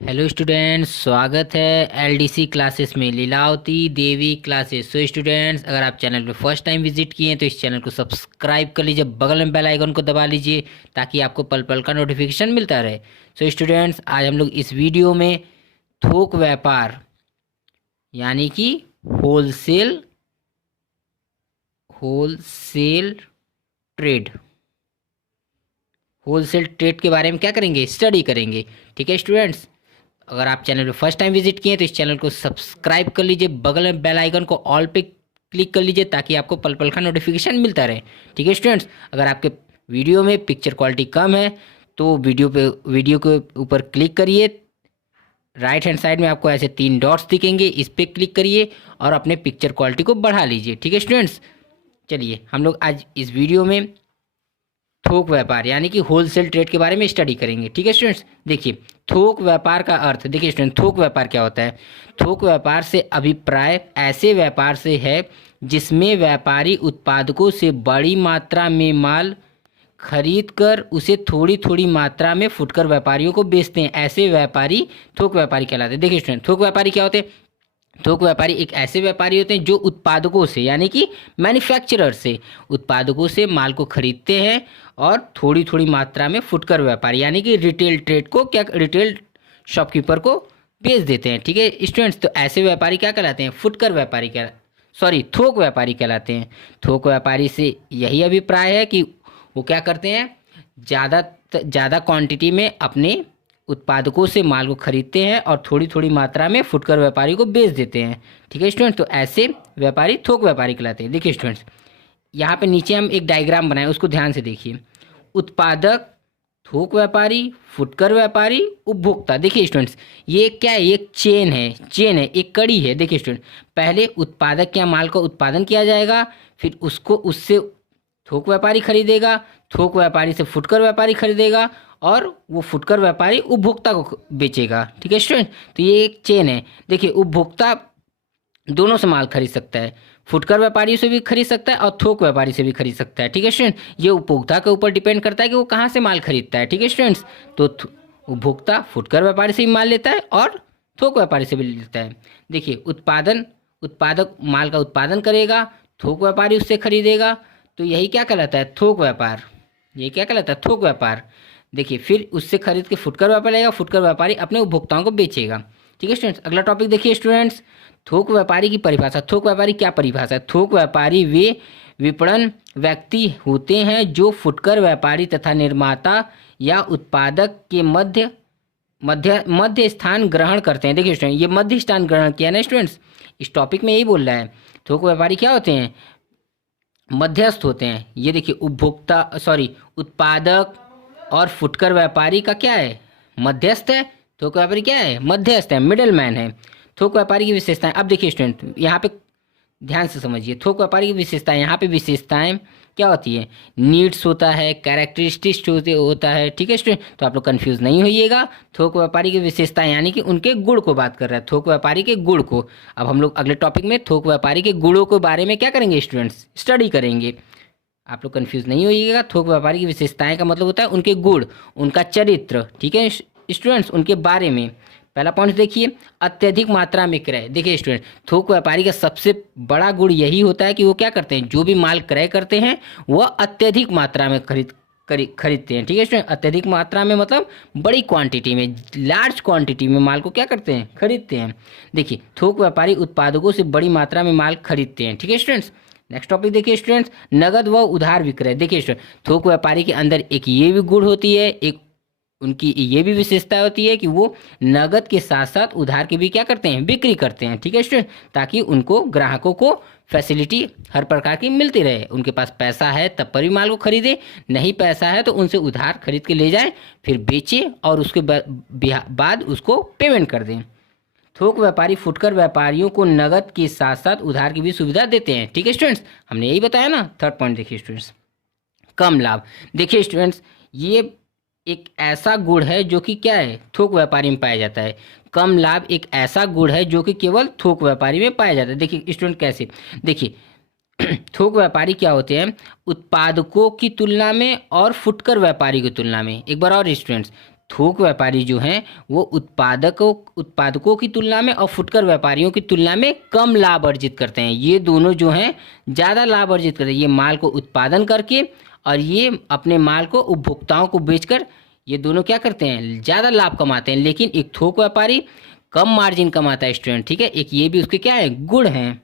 Hello students, स्वागत है LDC classes में, लीलावती देवी क्लासेस। सो स्टूडेंट्स, अगर आप चैनल पे फर्स्ट टाइम विजिट किए हैं तो इस चैनल को सब्सक्राइब कर लीजिए, बगल में बेल आइकन को दबा लीजिए ताकि आपको पल पल का नोटिफिकेशन मिलता रहे। सो स्टूडेंट्स, आज हम लोग इस वीडियो में थोक व्यापार यानी कि wholesale wholesale trade wholesale trade के बारे में क्या करेंगे, स्टडी करेंगे। ठीक है स्टूडेंट्स, अगर आप चैनल पे फर्स्ट टाइम विजिट किए तो इस चैनल को सब्सक्राइब कर लीजिए, बगल में बेल आइकन को ऑल पे क्लिक कर लीजिए ताकि आपको पल पल का नोटिफिकेशन मिलता रहे। ठीक है स्टूडेंट्स, अगर आपके वीडियो में पिक्चर क्वालिटी कम है तो वीडियो के ऊपर क्लिक करिए। राइट हैंड साइड में आपको ऐसे 3 डॉट्स दिखेंगे, इस पर क्लिक करिए और अपने पिक्चर क्वालिटी को बढ़ा लीजिए। ठीक है स्टूडेंट्स, चलिए हम लोग आज इस वीडियो में थोक व्यापार यानी कि होलसेल ट्रेड के बारे में स्टडी करेंगे। ठीक है स्टूडेंट्स, देखिए थोक व्यापार का अर्थ देखिए स्टूडेंट, थोक व्यापार क्या होता है। थोक व्यापार से अभिप्राय ऐसे व्यापार से है जिसमें व्यापारी उत्पादकों से बड़ी मात्रा में माल खरीद कर उसे थोड़ी थोड़ी मात्रा में फुटकर व्यापारियों को बेचते हैं, ऐसे व्यापारी थोक व्यापारी कहलाते हैं। देखिए स्टूडेंट, थोक व्यापारी क्या होते हैं। थोक व्यापारी एक ऐसे व्यापारी होते हैं जो उत्पादकों से यानी कि मैन्युफैक्चरर से उत्पादकों से माल को खरीदते हैं और थोड़ी थोड़ी मात्रा में फुटकर व्यापारी यानी कि रिटेल ट्रेड को क्या रिटेल शॉपकीपर को बेच देते हैं। ठीक है स्टूडेंट्स, तो ऐसे व्यापारी क्या कहलाते हैं, फुटकर व्यापारी क्या सॉरी थोक व्यापारी कहलाते हैं। थोक व्यापारी से यही अभिप्राय है कि वो क्या करते हैं, ज़्यादा ज़्यादा क्वांटिटी में अपने उत्पादकों से माल को खरीदते हैं और थोड़ी थोड़ी मात्रा में फुटकर व्यापारी को बेच देते हैं। ठीक है स्टूडेंट, तो ऐसे व्यापारी थोक व्यापारी कहलाते हैं। देखिए स्टूडेंट्स, यहाँ पे नीचे हम एक डायग्राम बनाए, उसको ध्यान से देखिए। उत्पादक, थोक व्यापारी, फुटकर व्यापारी, उपभोक्ता। देखिए स्टूडेंट्स, ये क्या है, एक चेन है, एक कड़ी है। देखिए स्टूडेंट, पहले उत्पादक क्या माल का उत्पादन किया जाएगा, फिर उसको उससे थोक व्यापारी खरीदेगा, थोक व्यापारी से फुटकर व्यापारी खरीदेगा और वो फुटकर व्यापारी उपभोक्ता को बेचेगा। ठीक है स्टूडेंट, तो ये एक चेन है। देखिए उपभोक्ता दोनों से माल खरीद सकता है, फुटकर व्यापारी से भी खरीद सकता है और थोक व्यापारी से भी खरीद सकता है। ठीक है स्टूडेंट, ये उपभोक्ता के ऊपर डिपेंड करता है कि वो कहाँ से माल खरीदता है। ठीक है स्टूडेंट्स, तो उपभोक्ता फुटकर व्यापारी से भी माल लेता है और थोक व्यापारी से भी लेता है। देखिए उत्पादक माल का उत्पादन करेगा, थोक व्यापारी उससे खरीदेगा, तो यही क्या कहलाता है, थोक व्यापार। ये क्या कहलाता है, थोक व्यापार। देखिए फिर उससे खरीद के फुटकर व्यापारी लेगा, फुटकर व्यापारी अपने उपभोक्ताओं को बेचेगा। ठीक है स्टूडेंट्स, अगला टॉपिक देखिए स्टूडेंट्स, थोक व्यापारी की परिभाषा। थोक व्यापारी क्या परिभाषा है, थोक व्यापारी वे विपणन व्यक्ति होते हैं जो फुटकर व्यापारी तथा निर्माता या उत्पादक के मध्य मध्य मध्य स्थान ग्रहण करते हैं। देखिए स्टूडेंट, ये मध्य स्थान ग्रहण किया ना स्टूडेंट्स, इस टॉपिक में यही बोल रहा है। थोक व्यापारी क्या होते हैं, मध्यस्थ होते हैं। ये देखिए उत्पादक और फुटकर व्यापारी का क्या है, मध्यस्थ है। थोक व्यापारी क्या है, मध्यस्थ है, मिडिल मैन है। थोक व्यापारी की विशेषताएं, अब देखिए स्टूडेंट यहाँ पे ध्यान से समझिए। थोक व्यापारी की विशेषताएं, यहाँ पे विशेषताएं क्या होती है, नीड्स होता है, कैरेक्टरिस्टिक्स होता है। ठीक है स्टूडेंट, तो आप लोग कंफ्यूज नहीं होइएगा। थोक व्यापारी की विशेषताएं यानी कि उनके गुण को बात कर रहा है, थोक व्यापारी के गुण को। अब हम लोग अगले टॉपिक में थोक व्यापारी के गुणों के बारे में क्या करेंगे स्टूडेंट्स, स्टडी करेंगे। आप लोग कंफ्यूज नहीं होइएगा। थोक व्यापारी की विशेषताएं का मतलब होता है उनके गुण, उनका चरित्र। ठीक है स्टूडेंट्स, उनके बारे में। पहला पॉइंट देखिए, अत्यधिक मात्रा में क्रय। देखिए स्टूडेंट, थोक व्यापारी का सबसे बड़ा गुण यही होता है कि वो क्या करते हैं, जो भी माल क्रय करते हैं वह अत्यधिक मात्रा में खरीदते हैं। ठीक है स्टूडेंट, अत्यधिक मात्रा में मतलब बड़ी क्वांटिटी में, लार्ज क्वांटिटी में माल को क्या करते हैं, खरीदते हैं। देखिए थोक व्यापारी उत्पादकों से बड़ी मात्रा में माल खरीदते हैं। ठीक है स्टूडेंट्स, नेक्स्ट टॉपिक देखिए स्टूडेंट्स, नगद व उधार विक्रय। देखिए स्टूडेंट, थोक व्यापारी के अंदर एक ये भी गुण होती है, एक उनकी ये भी विशेषता होती है कि वो नगद के साथ साथ उधार की भी क्या करते हैं, बिक्री करते हैं। ठीक है स्टूडेंट, ताकि उनको ग्राहकों को फैसिलिटी हर प्रकार की मिलती रहे। उनके पास पैसा है तब पर भी माल को खरीदे, नहीं पैसा है तो उनसे उधार खरीद के ले जाए, फिर बेचे और उसके बाद उसको पेमेंट कर दें। थोक व्यापारी फुटकर व्यापारियों को नगद के साथ साथ उधार की भी सुविधा देते हैं। ठीक है स्टूडेंट्स, हमने यही बताया ना। थर्ड पॉइंट देखिए स्टूडेंट्स, कम लाभ। देखिए स्टूडेंट्स, ये एक ऐसा गुण है जो कि क्या है, थोक व्यापारी में पाया जाता है। कम लाभ एक ऐसा गुण है जो कि केवल थोक व्यापारी में पाया जाता है। देखिए स्टूडेंट कैसे, देखिए थोक व्यापारी क्या होते हैं, उत्पादकों की तुलना में और फुटकर व्यापारी की तुलना में। एक बार और स्टूडेंट्स, थोक व्यापारी जो हैं वो उत्पादकों की तुलना में और फुटकर व्यापारियों की तुलना में कम लाभ अर्जित करते हैं। ये दोनों जो हैं ज़्यादा लाभ अर्जित करते हैं, ये माल को उत्पादन करके और ये अपने माल को उपभोक्ताओं को बेचकर ये दोनों क्या करते हैं, ज़्यादा लाभ कमाते हैं। लेकिन एक थोक व्यापारी कम मार्जिन कमाता है स्टूडेंट, ठीक है। एक ये भी उसके क्या है, गुण हैं।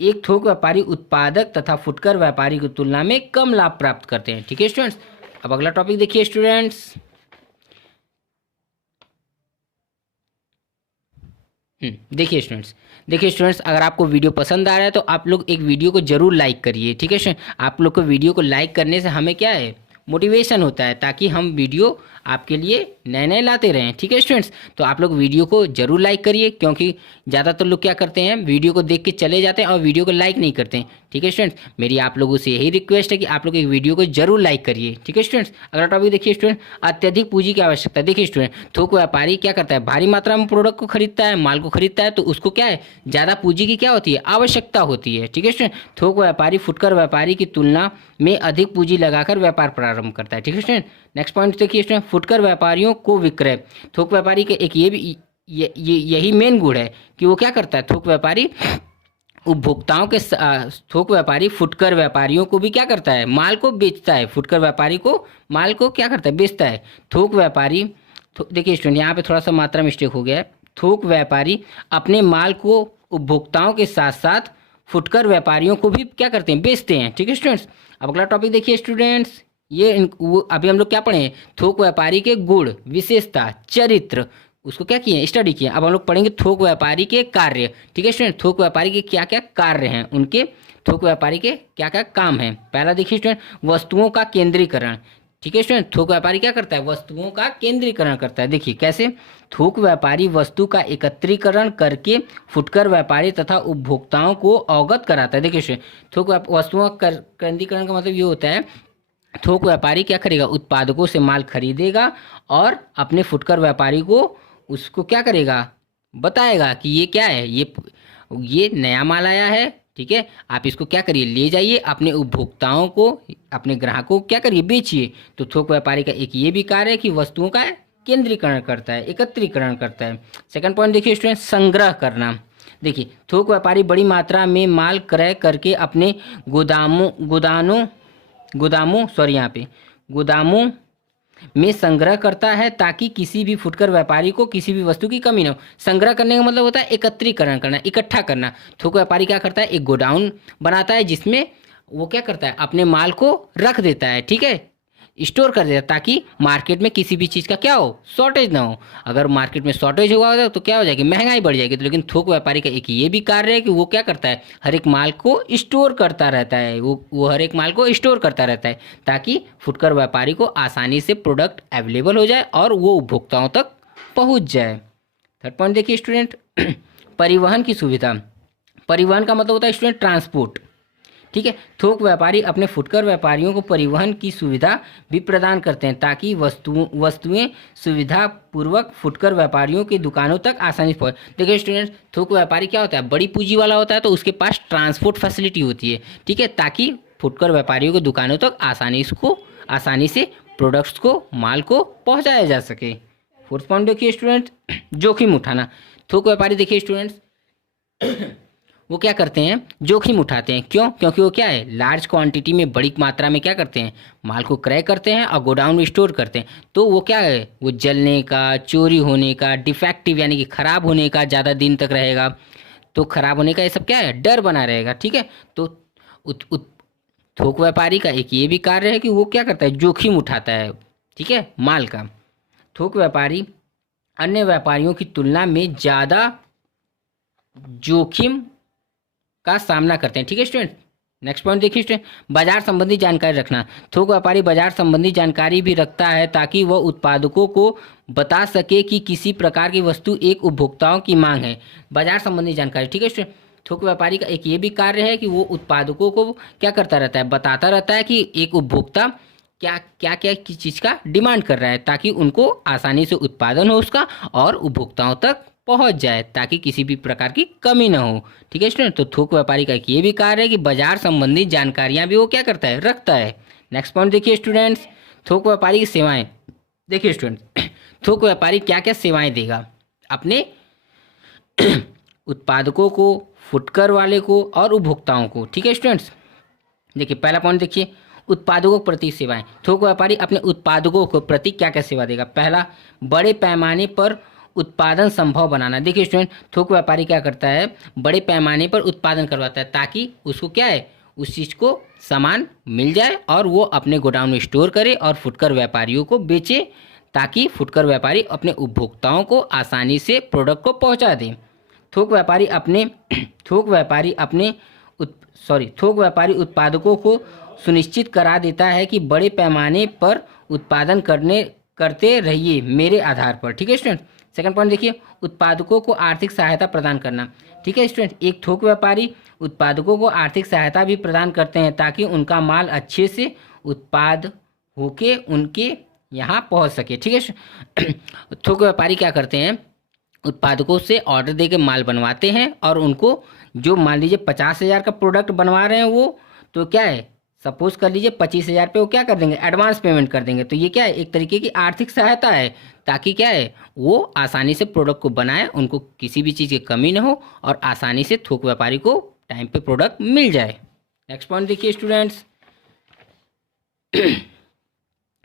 एक थोक व्यापारी उत्पादक तथा फुटकर व्यापारी की तुलना में कम लाभ प्राप्त करते हैं, ठीक है स्टूडेंट्स। अब अगला टॉपिक देखिए स्टूडेंट्स। देखिए स्टूडेंट्स, अगर आपको वीडियो पसंद आ रहा है तो आप लोग एक वीडियो को जरूर लाइक करिए, ठीक है स्टूडेंट। आप लोग को वीडियो को लाइक करने से हमें क्या है, मोटिवेशन होता है, ताकि हम वीडियो आपके लिए नए नए लाते रहें, ठीक है स्टूडेंट्स। तो आप लोग वीडियो को जरूर लाइक करिए, क्योंकि ज़्यादातर लोग क्या करते हैं, वीडियो को देख के चले जाते हैं और वीडियो को लाइक नहीं करते हैं, ठीक है स्टूडेंट्स। मेरी आप लोगों से यही रिक्वेस्ट है कि आप लोग एक वीडियो को जरूर लाइक करिए, ठीक है स्टूडेंट्स। अगला टॉपिक देखिए स्टूडेंट, अत्यधिक पूंजी की आवश्यकता है। देखिए स्टूडेंट, थोक व्यापारी क्या करता है, भारी मात्रा में प्रोडक्ट को खरीदता है, माल को खरीदता है, तो उसको क्या है, ज़्यादा पूंजी की क्या होती है, आवश्यकता होती है, ठीक है स्टूडेंट। थोक व्यापारी फुटकर व्यापारी की तुलना में अधिक पूंजी लगाकर व्यापार प्रारंभ करता है, ठीक है स्टूडेंट। नेक्स्ट पॉइंट देखिए स्टूडेंट, फुटकर व्यापारियों को विक्रय। थोक व्यापारी के एक ये भी यही मेन गुण है कि वो क्या करता है, थोक व्यापारी उपभोक्ताओं के थोक व्यापारी फुटकर व्यापारियों को भी क्या करता है, माल को बेचता है। फुटकर व्यापारी को माल को क्या करता है, बेचता है। थोक व्यापारी देखिए स्टूडेंट, यहाँ पे थोड़ा सा मात्रा मिस्टेक हो गया है। थोक व्यापारी अपने माल को उपभोक्ताओं के साथ साथ फुटकर व्यापारियों को भी क्या करते हैं, बेचते हैं, ठीक है स्टूडेंट्स। अब अगला टॉपिक देखिए स्टूडेंट्स, अभी हम लोग क्या पढ़े हैं, थोक व्यापारी के गुण, विशेषता, चरित्र, उसको क्या किए, स्टडी किए। अब हम लोग पढ़ेंगे थोक व्यापारी के कार्य, ठीक है स्टूडेंट। थोक व्यापारी के क्या क्या कार्य हैं, उनके थोक व्यापारी के क्या क्या काम हैं। पहला देखिए स्टूडेंट, वस्तुओं का केंद्रीकरण, ठीक है स्टूडेंट। थोक व्यापारी क्या करता है, वस्तुओं का केंद्रीकरण करता है। देखिए कैसे, थोक व्यापारी वस्तु का एकत्रीकरण करके फुटकर व्यापारी तथा उपभोक्ताओं को अवगत कराता है। देखिए स्टूडेंट, थोक वस्तुओं का केंद्रीकरण का मतलब ये होता है, थोक व्यापारी क्या करेगा, उत्पादकों से माल खरीदेगा और अपने फुटकर व्यापारी को उसको क्या करेगा, बताएगा कि ये क्या है, ये नया माल आया है, ठीक है, आप इसको क्या करिए, ले जाइए, अपने उपभोक्ताओं को, अपने ग्राहकों को क्या करिए, बेचिए। तो थोक व्यापारी का एक ये भी कार्य है कि वस्तुओं का केंद्रीकरण करता है, एकत्रीकरण करता है। सेकंड पॉइंट देखिए स्टूडेंट, संग्रह करना। देखिए थोक व्यापारी बड़ी मात्रा में माल क्रय करके अपने गोदामों में संग्रह करता है, ताकि किसी भी फुटकर व्यापारी को किसी भी वस्तु की कमी न हो। संग्रह करने का मतलब होता है एकत्रीकरण करना, इकट्ठा करना। थोक व्यापारी क्या करता है, एक गोडाउन बनाता है जिसमें वो क्या करता है, अपने माल को रख देता है, ठीक है, स्टोर कर देता है, ताकि मार्केट में किसी भी चीज़ का क्या हो, शॉर्टेज ना हो। अगर मार्केट में शॉर्टेज हुआ तो क्या हो जाएगी, महंगाई बढ़ जाएगी। तो लेकिन थोक व्यापारी का एक ये भी कार्य है कि वो क्या करता है, हर एक माल को स्टोर करता रहता है, वो हर एक माल को स्टोर करता रहता है, ताकि फुटकर व्यापारी को आसानी से प्रोडक्ट अवेलेबल हो जाए और वो उपभोक्ताओं तक पहुँच जाए। थर्ड पॉइंट देखिए स्टूडेंट, परिवहन की सुविधा। परिवहन का मतलब होता है स्टूडेंट ट्रांसपोर्ट, ठीक है। थोक व्यापारी अपने फुटकर व्यापारियों को परिवहन की सुविधा भी प्रदान करते हैं, ताकि वस्तुएं सुविधा पूर्वक फुटकर व्यापारियों की दुकानों तक आसानी से पहुँच। देखिए स्टूडेंट, थोक व्यापारी क्या होता है, बड़ी पूंजी वाला होता है, तो उसके पास ट्रांसपोर्ट फैसिलिटी होती है, ठीक है, ताकि फुटकर व्यापारियों की दुकानों तक आसानी से प्रोडक्ट्स को, माल को पहुँचाया जा सके। फोर्थ पॉइंट देखिए स्टूडेंट, जोखिम उठाना। थोक व्यापारी देखिए स्टूडेंट्स, वो क्या करते हैं, जोखिम उठाते हैं। क्यों, क्योंकि वो क्या है, लार्ज क्वांटिटी में, बड़ी मात्रा में क्या करते हैं, माल को क्रय करते हैं और गोडाउन में स्टोर करते हैं। तो वो क्या है, वो जलने का, चोरी होने का, डिफेक्टिव यानी कि खराब होने का, ज़्यादा दिन तक रहेगा, तो खराब होने का ये सब क्या है, डर बना रहेगा, ठीक है। तो थोक व्यापारी का एक ये भी कार्य है कि वो क्या करता है, जोखिम उठाता है, ठीक है, माल का। थोक व्यापारी अन्य व्यापारियों की तुलना में ज़्यादा जोखिम का सामना करते हैं, ठीक है स्टूडेंट। नेक्स्ट पॉइंट देखिए स्टूडेंट, बाजार संबंधी जानकारी रखना। थोक व्यापारी बाजार संबंधी जानकारी भी रखता है, ताकि वह उत्पादकों को बता सके कि किसी प्रकार की वस्तु एक उपभोक्ताओं की मांग है। बाजार संबंधी जानकारी, ठीक है स्टूडेंट। थोक व्यापारी का एक ये भी कार्य है कि वो उत्पादकों को क्या करता रहता है, बताता रहता है कि एक उपभोक्ता क्या क्या क्या चीज़ का डिमांड कर रहा है, ताकि उनको आसानी से उत्पादन हो उसका और उपभोक्ताओं तक पहुंच जाए, ताकि किसी भी प्रकार की कमी ना हो, ठीक है स्टूडेंट। तो थोक व्यापारी का ये भी कार्य है कि बाजार संबंधी जानकारियां भी वो क्या करता है, रखता है। नेक्स्ट पॉइंट देखिए स्टूडेंट्स, थोक व्यापारी की सेवाएं। देखिए स्टूडेंट, थोक व्यापारी क्या क्या सेवाएं देगा अपने उत्पादकों को, फुटकर वाले को और उपभोक्ताओं को। ठीक है स्टूडेंट्स, देखिए पहला पॉइंट देखिए, उत्पादकों के प्रति सेवाएं। थोक व्यापारी अपने उत्पादकों को प्रति क्या क्या सेवा देगा। पहला, बड़े पैमाने पर उत्पादन संभव बनाना। देखिए स्टूडेंट, थोक व्यापारी क्या करता है, बड़े पैमाने पर उत्पादन करवाता है ताकि उसको क्या है, उस चीज़ को सामान मिल जाए और वो अपने गोडाउन में स्टोर करे और फुटकर व्यापारियों को बेचे, ताकि फुटकर व्यापारी अपने उपभोक्ताओं को आसानी से प्रोडक्ट को पहुंचा दें। थोक व्यापारी अपने थोक व्यापारी उत्पादकों को सुनिश्चित करा देता है कि बड़े पैमाने पर उत्पादन करते रहिए मेरे आधार पर। ठीक है स्टूडेंट। सेकंड पॉइंट देखिए, उत्पादकों को आर्थिक सहायता प्रदान करना। ठीक है स्टूडेंट, एक थोक व्यापारी उत्पादकों को आर्थिक सहायता भी प्रदान करते हैं ताकि उनका माल अच्छे से उत्पाद होके उनके यहाँ पहुँच सके। ठीक है, थोक व्यापारी क्या करते हैं, उत्पादकों से ऑर्डर दे के माल बनवाते हैं और उनको जो मान लीजिए 50,000 का प्रोडक्ट बनवा रहे हैं वो, तो क्या है, सपोज कर लीजिए 25,000 पे वो क्या कर देंगे, एडवांस पेमेंट कर देंगे। तो ये क्या है, एक तरीके की आर्थिक सहायता है ताकि क्या है, वो आसानी से प्रोडक्ट को बनाए, उनको किसी भी चीज़ की कमी ना हो और आसानी से थोक व्यापारी को टाइम पे प्रोडक्ट मिल जाए। नेक्स्ट पॉइंट देखिए स्टूडेंट्स,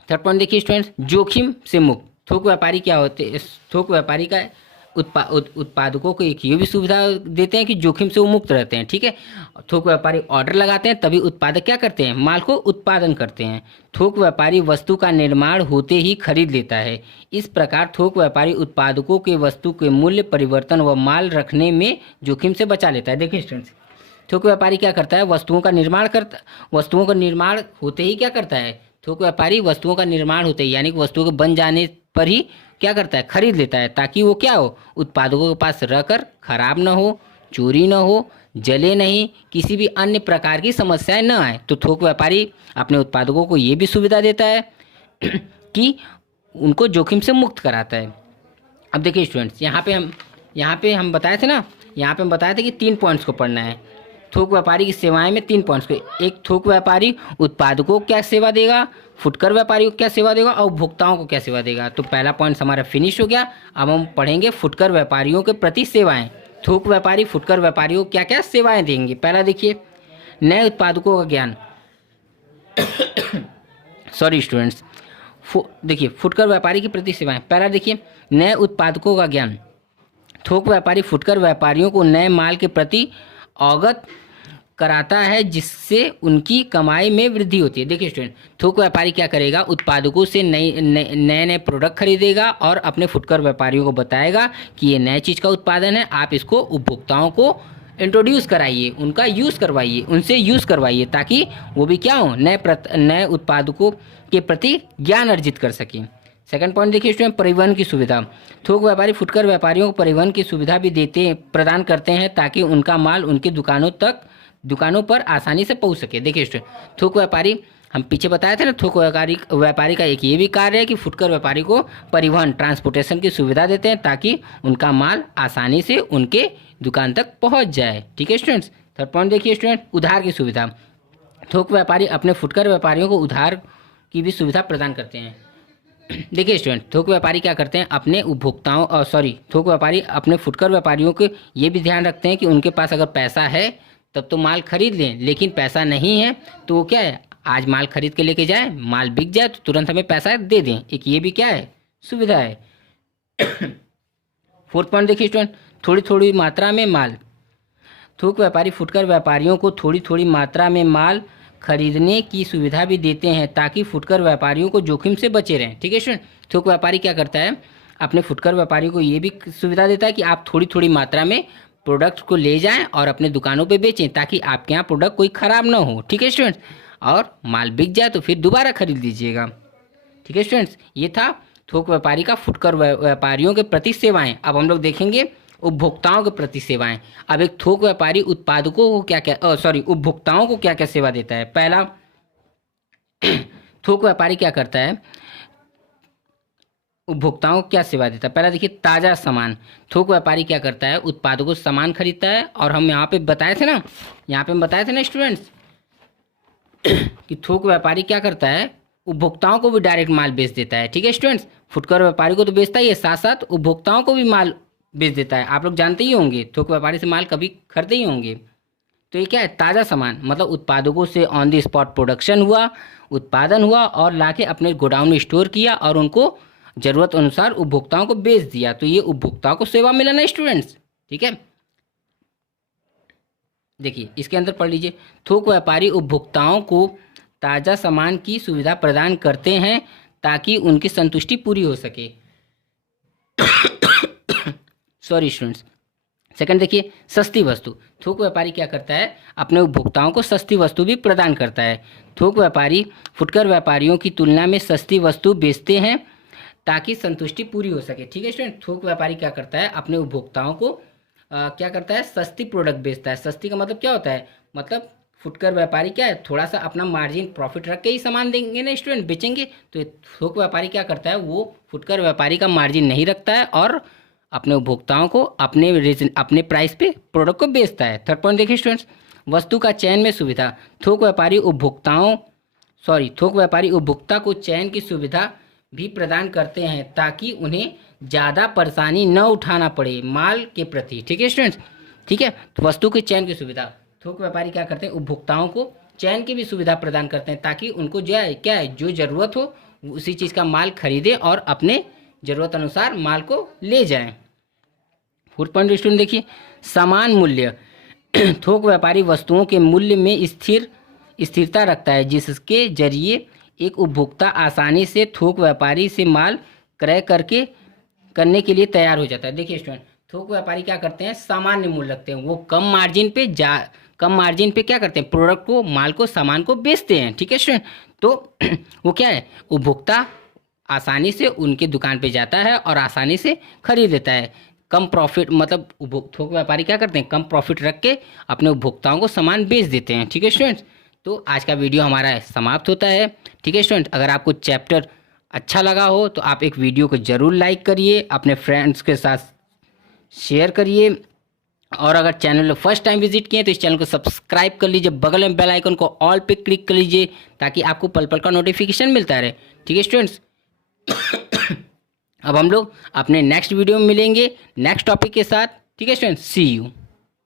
थर्ड पॉइंट देखिए स्टूडेंट्स, जोखिम से मुक्त। थोक व्यापारी क्या होते हैं, थोक व्यापारी का उत्पादकों को एक ये भी सुविधा देते हैं कि जोखिम से वो मुक्त रहते हैं। ठीक है, थोक व्यापारी ऑर्डर लगाते हैं तभी उत्पादक क्या करते हैं, माल को उत्पादन करते हैं। थोक व्यापारी वस्तु का निर्माण होते ही खरीद लेता है। इस प्रकार थोक व्यापारी उत्पादकों के वस्तु के मूल्य परिवर्तन व माल रखने में जोखिम से बचा लेता है। देखिए स्टूडेंट्स, थोक व्यापारी क्या करता है, वस्तुओं का निर्माण होते ही क्या करता है, थोक व्यापारी वस्तुओं का निर्माण होते ही यानी कि वस्तुओं के बन जाने पर ही क्या करता है, खरीद लेता है ताकि वो क्या हो, उत्पादकों के पास रहकर खराब ना हो, चोरी ना हो, जले नहीं, किसी भी अन्य प्रकार की समस्याएं ना आए। तो थोक व्यापारी अपने उत्पादकों को ये भी सुविधा देता है कि उनको जोखिम से मुक्त कराता है। अब देखिए स्टूडेंट्स, यहाँ पे हम बताए थे ना, यहाँ पे हम बताए थे कि 3 पॉइंट्स को पढ़ना है। थोक व्यापारी की सेवाएं में 3 पॉइंट्स को, एक थोक व्यापारी उत्पादकों को क्या सेवा देगा, फुटकर व्यापारी को क्या सेवा देगा और उपभोक्ताओं को क्या सेवा देगा। तो पहला पॉइंट हमारा फिनिश हो गया। अब हम पढ़ेंगे फुटकर व्यापारियों के प्रति सेवाएं। थोक व्यापारी फुटकर व्यापारियों को क्या क्या सेवाएं देंगे। पहला देखिए, नए उत्पादकों का ज्ञान सॉरी स्टूडेंट्स, देखिए फुटकर व्यापारी की प्रति सेवाएं। पहला देखिए, नए उत्पादकों का ज्ञान। थोक व्यापारी फुटकर व्यापारियों को नए माल के प्रति अवगत कराता है जिससे उनकी कमाई में वृद्धि होती है। देखिए स्टूडेंट, थोक व्यापारी क्या करेगा, उत्पादकों से नए प्रोडक्ट खरीदेगा और अपने फुटकर व्यापारियों को बताएगा कि ये नए चीज़ का उत्पादन है, आप इसको उपभोक्ताओं को इंट्रोड्यूस कराइए, उनका यूज़ करवाइए, उनसे यूज़ करवाइए ताकि वो भी क्या हो, नए उत्पादकों के प्रति ज्ञान अर्जित कर सकें। सेकंड पॉइंट देखिए स्टूडेंट, परिवहन की सुविधा। थोक व्यापारी फुटकर व्यापारियों को परिवहन की सुविधा भी प्रदान करते हैं ताकि उनका माल उनकी दुकानों पर आसानी से पहुंच सके। देखिए स्टूडेंट, थोक व्यापारी हम पीछे बताए थे ना, थोक व्यापारी का एक ये भी कार्य है कि फुटकर व्यापारी को परिवहन ट्रांसपोर्टेशन की सुविधा देते हैं ताकि उनका माल आसानी से उनके दुकान तक पहुंच जाए। ठीक है स्टूडेंट्स। थर्ड पॉइंट देखिए स्टूडेंट, उधार की सुविधा। थोक व्यापारी अपने फुटकर व्यापारियों को उधार की भी सुविधा प्रदान करते हैं। देखिए स्टूडेंट, थोक व्यापारी क्या करते हैं, अपने थोक व्यापारी अपने फुटकर व्यापारियों के ये भी ध्यान रखते हैं कि उनके पास अगर पैसा है तब तो माल खरीद लें, लेकिन पैसा नहीं है तो वो क्या है, आज माल खरीद के लेके जाए, माल बिक जाए तो तुरंत हमें पैसा दे दें। एक ये भी क्या है, सुविधा है। फोर्थ पॉइंट देखिए स्टूडेंट, थोड़ी थोड़ी मात्रा में माल। थोक व्यापारी फुटकर व्यापारियों को थोड़ी थोड़ी मात्रा में माल खरीदने की सुविधा भी देते हैं ताकि फुटकर व्यापारियों को जोखिम से बचे रहें। ठीक है स्टूडेंट, थोक व्यापारी क्या करता है, अपने फुटकर व्यापारियों को ये भी सुविधा देता है कि आप थोड़ी थोड़ी मात्रा में प्रोडक्ट को ले जाएं और अपने दुकानों पे बेचें ताकि आपके यहाँ प्रोडक्ट कोई ख़राब ना हो। ठीक है स्टूडेंट्स, और माल बिक जाए तो फिर दोबारा खरीद लीजिएगा। ठीक है स्टूडेंट्स, ये था थोक व्यापारी का फुटकर व्यापारियों के प्रति सेवाएं। अब हम लोग देखेंगे उपभोक्ताओं के प्रति सेवाएं। अब एक थोक व्यापारी उत्पादकों को उपभोक्ताओं को क्या क्या सेवा देता है। पहला, थोक व्यापारी क्या करता है, उपभोक्ताओं को क्या सेवा देता है। पहला देखिए, ताज़ा सामान। थोक व्यापारी क्या करता है, उत्पादकों से सामान खरीदता है और हम यहाँ पे बताए थे ना स्टूडेंट्स कि थोक व्यापारी क्या करता है, उपभोक्ताओं को भी डायरेक्ट माल बेच देता है। ठीक है स्टूडेंट्स, फुटकर व्यापारी को तो बेचता ही है, साथ साथ उपभोक्ताओं को भी माल बेच देता है। आप लोग जानते ही होंगे, थोक व्यापारी से माल कभी खरीदे ही होंगे। तो ये क्या है, ताज़ा सामान, मतलब उत्पादकों से ऑन द स्पॉट प्रोडक्शन हुआ, उत्पादन हुआ और लाके अपने गोडाउन में स्टोर किया और उनको ज़रूरत अनुसार उपभोक्ताओं को बेच दिया। तो ये उपभोक्ताओं को सेवा मिला ना स्टूडेंट्स। ठीक है, देखिए इसके अंदर पढ़ लीजिए, थोक व्यापारी उपभोक्ताओं को ताज़ा सामान की सुविधा प्रदान करते हैं ताकि उनकी संतुष्टि पूरी हो सके। Sorry students. सेकंड देखिए, सस्ती वस्तु। थोक व्यापारी क्या करता है, अपने उपभोक्ताओं को सस्ती वस्तु भी प्रदान करता है। थोक व्यापारी फुटकर व्यापारियों की तुलना में सस्ती वस्तु बेचते हैं ताकि संतुष्टि पूरी हो सके। ठीक है स्टूडेंट, थोक व्यापारी क्या करता है, अपने उपभोक्ताओं को क्या करता है, सस्ती प्रोडक्ट बेचता है। सस्ती का मतलब क्या होता है, मतलब फुटकर व्यापारी क्या है, थोड़ा सा अपना मार्जिन प्रॉफिट रख के ही सामान देंगे ना स्टूडेंट, बेचेंगे। तो थोक व्यापारी क्या करता है, वो फुटकर व्यापारी का मार्जिन नहीं रखता है और अपने उपभोक्ताओं को अपने प्राइस पे प्रोडक्ट को बेचता है। थर्ड पॉइंट देखिए स्टूडेंट्स, वस्तु का चयन में सुविधा। थोक व्यापारी उपभोक्ता को चयन की सुविधा भी प्रदान करते हैं ताकि उन्हें ज़्यादा परेशानी न उठाना पड़े माल के प्रति। ठीक है स्टूडेंट्स, ठीक है। तो वस्तु के चयन की सुविधा, थोक व्यापारी क्या करते हैं, उपभोक्ताओं को चयन की भी सुविधा प्रदान करते हैं ताकि उनको जो है क्या है, जो ज़रूरत हो उसी चीज़ का माल खरीदे और अपने ज़रूरत अनुसार माल को ले जाएं। फोर्थ पॉइंट स्टूडेंट देखिए, समान मूल्य। थोक व्यापारी वस्तुओं के मूल्य में स्थिरता रखता है जिसके जरिए एक उपभोक्ता आसानी से थोक व्यापारी से माल क्रय करने के लिए तैयार हो जाता है। देखिए स्टूडेंट, थोक व्यापारी क्या करते हैं, सामान्य मूल्य रखते हैं। वो कम मार्जिन पे क्या करते हैं, प्रोडक्ट को, माल को, सामान को बेचते हैं। ठीक है स्टूडेंट, तो वो क्या है, उपभोक्ता आसानी से उनके दुकान पे जाता है और आसानी से खरीद लेता है। कम प्रॉफिट, मतलब थोक व्यापारी क्या करते हैं, कम प्रॉफिट रख के अपने उपभोक्ताओं को सामान बेच देते हैं। ठीक है स्टूडेंट्स, तो आज का वीडियो हमारा समाप्त होता है। ठीक है स्टूडेंट, अगर आपको चैप्टर अच्छा लगा हो तो आप एक वीडियो को ज़रूर लाइक करिए, अपने फ्रेंड्स के साथ शेयर करिए और अगर चैनल फर्स्ट टाइम विजिट किए तो इस चैनल को सब्सक्राइब कर लीजिए, बगल में बेल आइकन को ऑल पे क्लिक कर लीजिए ताकि आपको पल पल का नोटिफिकेशन मिलता रहे। ठीक है स्टूडेंट्स, अब हम लोग अपने नेक्स्ट वीडियो में मिलेंगे नेक्स्ट टॉपिक के साथ। ठीक है स्टूडेंट्स, सी यू।